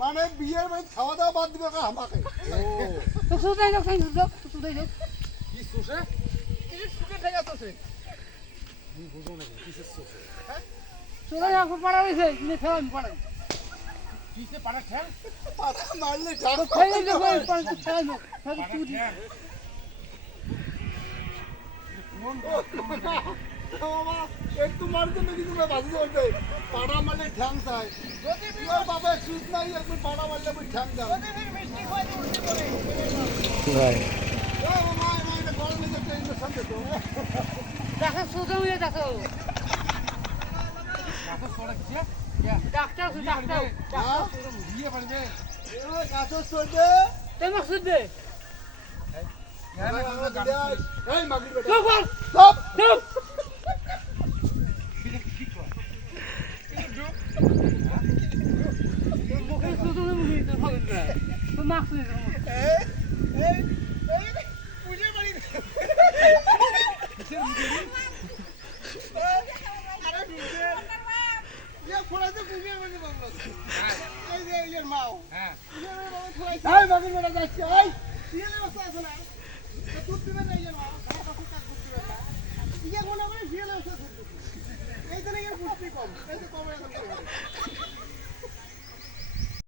মানে বিয়ের মানে খাওয়া দাওয়া বাদ দিবে আমাকে তো সুদাই দাও সুদাই দাও কি সুসে কি সুখে ঠেকা তোছে তুমি বুঝো না কিসের সুসে সুদাই আপু পাড়া হইছে তুমি খেলা আমি পাড়া কিসে পাড়া ঠ্যাং পাতা মারলে ঢাক খেলে দেবো পাড়া খেলা দাও পাড়া ঠ্যাং কোন বাবা একটু মারতে নাকি তুমি বাজি ধরবে পাড়া মারলে ঠ্যাং চাই যদি বিয়ের বাবা সুদ নাই একটু পাড়া মারলে আমি ঠ্যাং দাও যদি মিষ্টি খাই উঠতে পারে ভাই ও মা মা এটা গরমে যেতে ইনজেকশন দে তো দেখো সুদাই দেখো কত সড়ক কি ডাক্তার বিয়ে পারবে এ কাছে চলবে তোমাক সুদ দে এই মাগরি বেটা চুপ কর সব চুপ মুখে সুদাই মুখে তো হবে না তো মাক সুদ পুজো বাড়ি আরে পুজো ইয়া ফোড়াতে পুজো বাড়ি বাবা এই যে ইয়ার মাও হ্যাঁ এই মাগরি বেটা যাচ্ছে এই দিয়ে ব্যবস্থা আছে না তুই দিবে না ইয়ার মাও